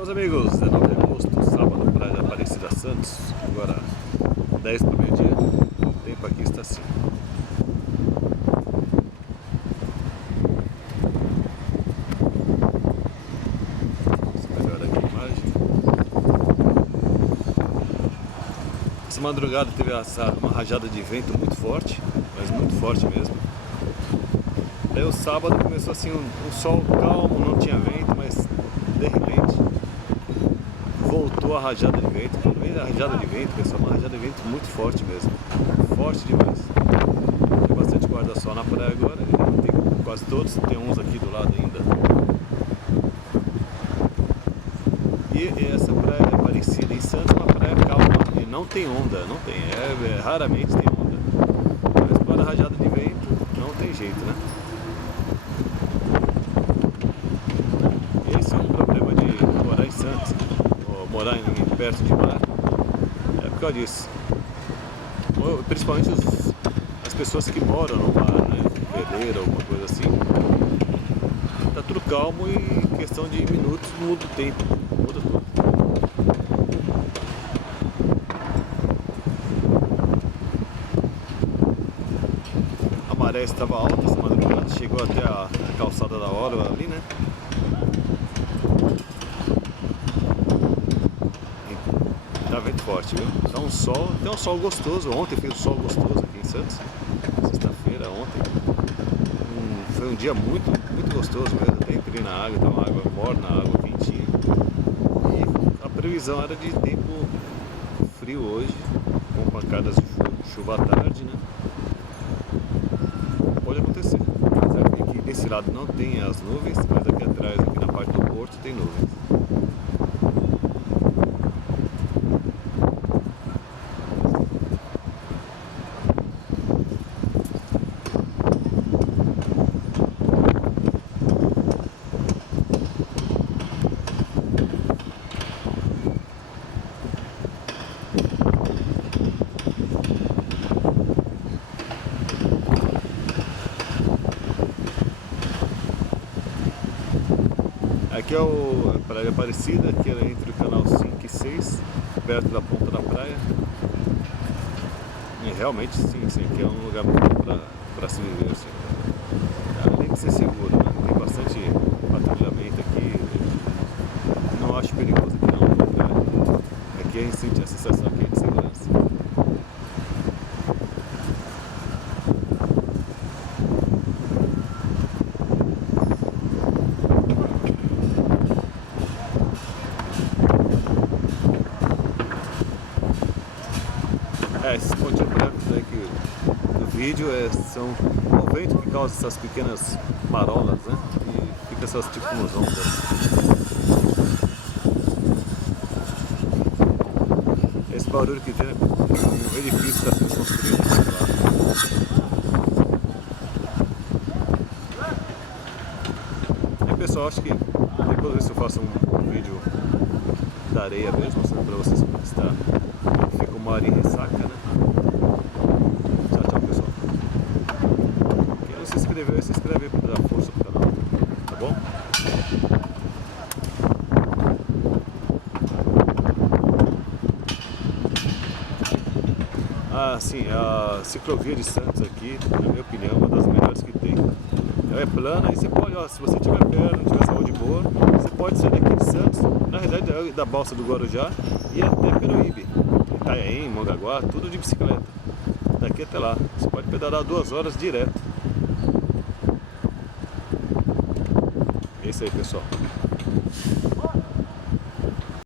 Meus amigos, 19 de agosto, sábado, Praia da Aparecida Santos. Agora 10 para meio-dia. O tempo aqui está assim. Vamos melhorar aqui a imagem. Essa madrugada teve uma rajada de vento muito forte, mas muito forte mesmo. Daí o sábado começou assim um sol calmo, não tinha vento, mas de repente voltou a rajada de vento. Quando vem a rajada de vento, pessoal, uma rajada de vento muito forte mesmo. Forte demais. Tem bastante guarda-sol na praia agora, tem quase todos, tem uns aqui do lado ainda. E essa praia é Aparecida em Santos, uma praia calma, e não tem onda, não tem, raramente tem onda. Mas para a rajada de vento, não tem jeito, né? Esse é um problema de morar em Santos, ou morar perto de mar, é por causa disso. Principalmente as pessoas que moram no mar, né? Veleira, alguma coisa assim. Tá tudo calmo e em questão de minutos muda o tempo, muda tudo. A maré estava alta essa madrugada, chegou até a calçada da Orla ali, né? Tá vento forte, viu? Tá um sol, tem um sol gostoso. Ontem fez um sol gostoso aqui em Santos. Sexta-feira, ontem. Foi um dia muito gostoso mesmo. Até entrei na água, tava água morna, água quentinha. E a previsão era de tempo frio hoje, com pancadas de chuva à tarde, né? Pode acontecer. Mas aqui desse lado não tem as nuvens, mas aqui atrás, aqui na parte do porto, tem nuvens. Aqui é a Praia Aparecida, que era entre o canal 5 e 6, perto da ponta da praia. E realmente sim, aqui é um lugar muito para se viver. Assim. Além de ser seguro, né? Tem bastante patrulhamento aqui. Não acho perigoso aqui não. Aqui a gente sente a sensação aqui de segurança. Esses pontinhos brancos aqui do vídeo são o vento que causa essas pequenas marolas, né? E fica essas tipo umas ondas. Esse barulho que tem é um edifício que está sendo construído lá. Pessoal, acho que depois eu ver se eu faço um vídeo da areia mesmo, para vocês conquistar. Fica uma hora em ressaca, né? Tchau, pessoal. Quem não se inscreveu, se inscreve para dar força pro canal, tá bom? Sim, a ciclovia de Santos aqui, na minha opinião, é uma das melhores que tem. Ela é plana e você pode, se você tiver perna, tiver saúde boa, você pode sair daqui de Santos, na realidade da Balsa do Guarujá, e até Peruíbe, Itanhaém, Mongaguá, tudo de bicicleta. Daqui até lá, você pode pedalar 2 horas direto. É isso aí, pessoal.